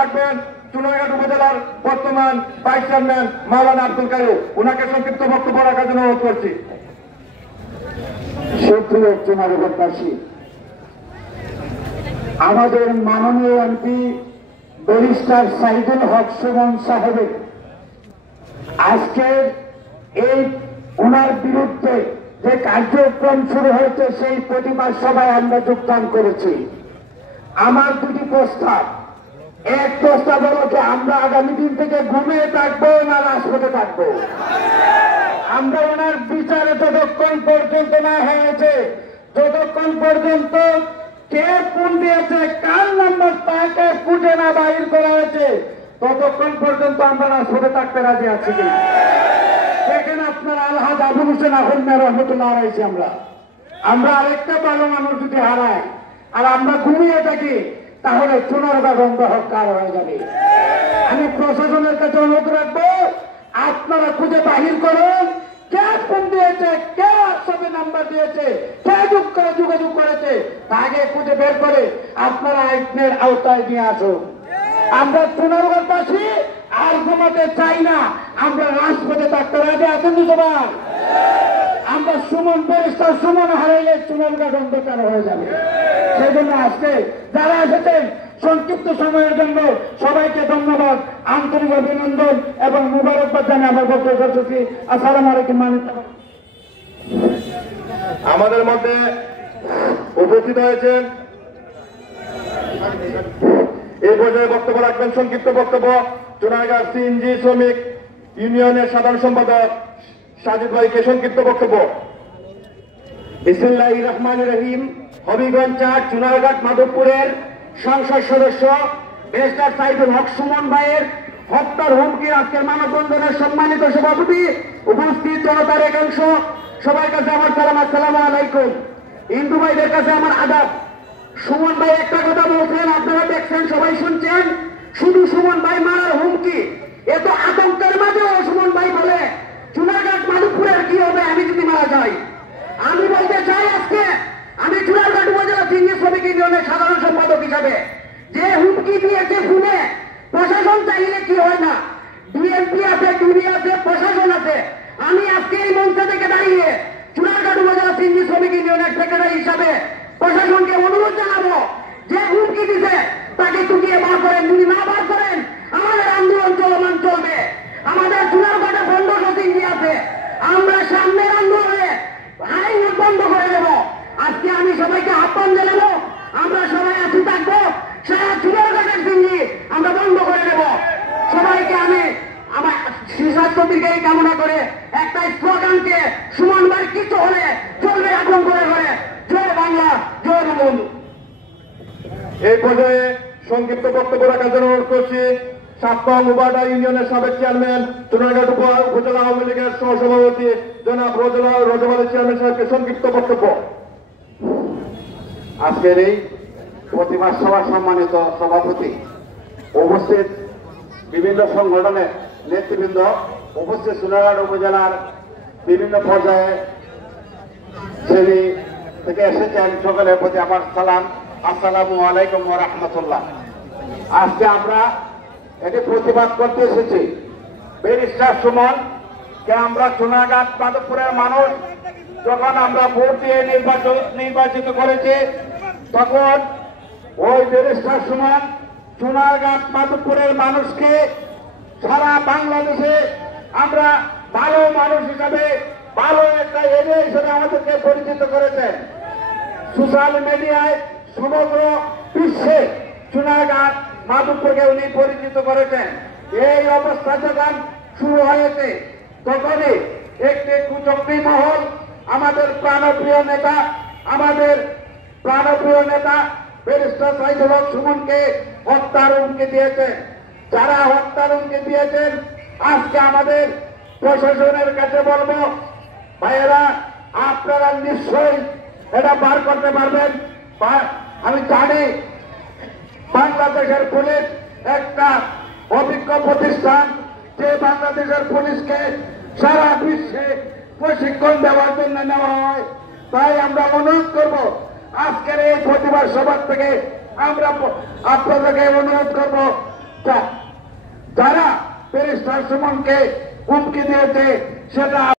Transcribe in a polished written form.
রাখবেন চুনারঘাট উপজেলার বর্তমান ভাইস চেয়ারম্যান মাওলানা আব্দুল কাইয়ুম, ওনাকে সংক্ষিপ্ত বক্তব্য রাখার জন্য অনুরোধ করছি। সুপ্রিয় চুনারঘাটবাসী, আমাদের মাননীয় এমপি ব্যারিস্টার সাইদুল হক সুমন সাহেবের আজকের এই ওনার বিরুদ্ধে যে কার্যক্রম শুরু হয়েছে সেই প্রতিবাদ সভায় আমরা যোগদান করেছি। আমার দুটি প্রস্তাব। এক প্রস্তাব হলো যে আমরা আগামী দিন থেকে ঘুমিয়ে থাকবো না রাজপথে থাকবো। আমরা ওনার বিচারে যতক্ষণ পর্যন্ত না হয়েছে, যতক্ষণ পর্যন্ত কে ফোন দিয়েছে, কার নাম্বার তাকে খুঁজে না বাহির করা হয়েছে, ততক্ষণ পর্যন্ত আমরা রাজপথে থাকতে রাজি আছি। দেখেন আপনার আলহাজ আবু হোসেন আহমেদ রহমতুল্লাহ রয়েছে। আমরা আরেকটা ভালো মানুষ যদি হারাই আর আমরা ঘুমিয়ে থাকি, তাহলে চুনারঘাট অন্ধকার হয়ে যাবে। আমি প্রশাসনের কাছে অনুরোধ রাখবো, আপনারা খুঁজে বাহির করুন কে ফোন দিয়েছে, কে হোয়াটসঅ্যাপে নাম্বার দিয়েছে, কে যোগাযোগ করেছে, তাকে খুঁজে বের করে আপনারা আইনের আওতায় নিয়ে আসুন। আমরা চুনারঘাটবাসী আর ঘুমাতে চাই না, আমরা রাজপথে থাকতে রাজি আছেন সবাই। আমরা সুমন ব্যারিস্টার সুমন হারাইলে চুনারঘাট অন্ধকার হয়ে যাবে। সেই জন্য আজকে যারা এসেছেন সংক্ষিপ্ত সময়ের জন্য সবাইকে ধন্যবাদ, আন্তরিক অভিনন্দন এবং মুবারকবাদ জানিয়ে আমার বক্তব্য করছি। আসসালামু আলাইকুম। আমাদের মধ্যে উপস্থিত হয়েছেন এই পর্যায়ে বক্তব্য রাখবেন সংক্ষিপ্ত বক্তব্য চুনারঘাট সিএনজি শ্রমিক ইউনিয়নের সাধারণ সম্পাদক সাজিদ ভাইকে সংক্ষিপ্ত বক্তব্য। বিসমিল্লাহির রহমানির রহিম। হবিগঞ্জ ৪ চুনারঘাট মাধবপুরের সংসদ সদস্য ব্যারিস্টার সাইদুল হক সুমন ভাইয়ের হত্যার হুমকি আজকের মানববন্ধনের সম্মানিত সভাপতি, উপস্থিত জনতার একাংশ, সবার কাছে আমার সালাম, আসসালামু আলাইকুম। হিন্দু ভাইদের কাছে আমার আদাব। সুমন ভাই একটা কথা বলছেন, আপনারা দেখছেন, সবাই শুনছেন, শুধু সুমন ভাই মারার হুমকি। এত আতঙ্কের মাঝেও সুমন ভাই বলে চুনারঘাট মাধবপুরের কি হবে আমি যদি মারা যাই। আমি বলতে চাই আজকে আমি চুনারঘাট উপজেলা সিএনজি শ্রমিক ইউনিয়নের সাধারণ সম্পাদক হিসাবে যে হুমকি দিয়েছে শুনে প্রশাসন চাইলে কি হয় না, বিএনপি আছে, ডিবি আছে, প্রশাসন আছে। আমি আজকে এই মঞ্চ থেকে দাঁড়িয়ে চুনারঘাট উপজেলা সিএনজি শ্রমিক ইউনিয়নের সেক্রেটারি হিসাবে প্রশাসনকে অনুরোধ জানাবো, যে হুমকি দিছে তাকে টুকিয়ে বার করেন। যদি না বার করেন আমাদের আন্দোলন চলমান চলবে। আমাদের চুনারঘাটে বন্ধ সিএনজি আছে, আমরা সামনের আন্দোলনে আইন বন্ধ করে দেব। আজকে আমি সবাইকে আহ্বান জানাবো, আমরা সবাই আছি থাকবো, সারা চুনারঘাটের সিএনজি আমরা বন্ধ করে দেব। সবাইকে আমি আমার সুস্বাস্থ্য দীর্ঘায়ী কামনা করে একটা স্লোগানকে সুমন ভাই কিছু হলে চলবে আক্রমণ করে করে জয় বাংলা, জয় বঙ্গবন্ধু। এই পর্যায়ে সংক্ষিপ্ত বক্তব্য রাখার জন্য অনুরোধ করছি সাতপাং উবাডা ইউনিয়নের সাবেক চেয়ারম্যান, চুনারঘাট উপজেলা আওয়ামী লীগের সহসভাপতি জনাব রজব আলী চেয়ারম্যান সাহেবকে সংক্ষিপ্ত বক্তব্য। আজকের এই প্রতিবাদ সভার সম্মানিত সভাপতি, উপস্থিত বিভিন্ন সংগঠনের নেতৃবৃন্দ, উপস্থিত চুনারঘাট উপজেলার বিভিন্ন পর্যায়ে শ্রেণী থেকে এসেছেন, সকলের প্রতি আমার সালাম, আসসালামু আলাইকুম ওয়া রাহমাতুল্লাহ। আজকে আমরা এটি প্রতিবাদ করতে এসেছি। ব্যারিস্টার সুমন কে আমরা চুনারঘাট মাধবপুরের মানুষ যখন আমরা ভোট দিয়ে নির্বাচিত করেছি, তখন ওই ব্যারিস্টার সুমন চুনারঘাট মাধবপুরের মানুষকে সারা বাংলাদেশে আমরা ভালো মানুষ হিসাবে, ভালো একটা এরিয়া হিসেবে আমাদেরকে পরিচিত করেছেন। সোশ্যাল মিডিয়ায় সমগ্র বিশ্বে চুনারঘাট মাধবপুরকে উনি পরিচিত করেছেন। এই অবস্থা যখন শুরু হয়েছে, তখনই একটি কুচক্রী মহল আমাদের প্রাণপ্রিয় নেতা ব্যারিস্টার সাইদুল হক সুমনকে হত্যার হুমকি দিয়েছেন। যারা হত্যার হুমকি দিয়েছেন, আজকে আমাদের প্রশাসনের কাছে বলবো, ভাইয়েরা আপনারা নিশ্চয়ই এটা বার করতে পারবেন। আমি জানি বাংলাদেশের পুলিশ একটা অভিজ্ঞ প্রতিষ্ঠান, যে বাংলাদেশের পুলিশকে সারা বিশ্বে প্রশিক্ষণ দেওয়ার জন্য নেওয়া হয়। তাই আমরা অনুরোধ করব, আজকের এই প্রতিবাদ সভা থেকে আমরা আপনাদেরকে অনুরোধ করবো যারা ব্যারিস্টার সুমনকে হুমকি দিয়েছে সেটা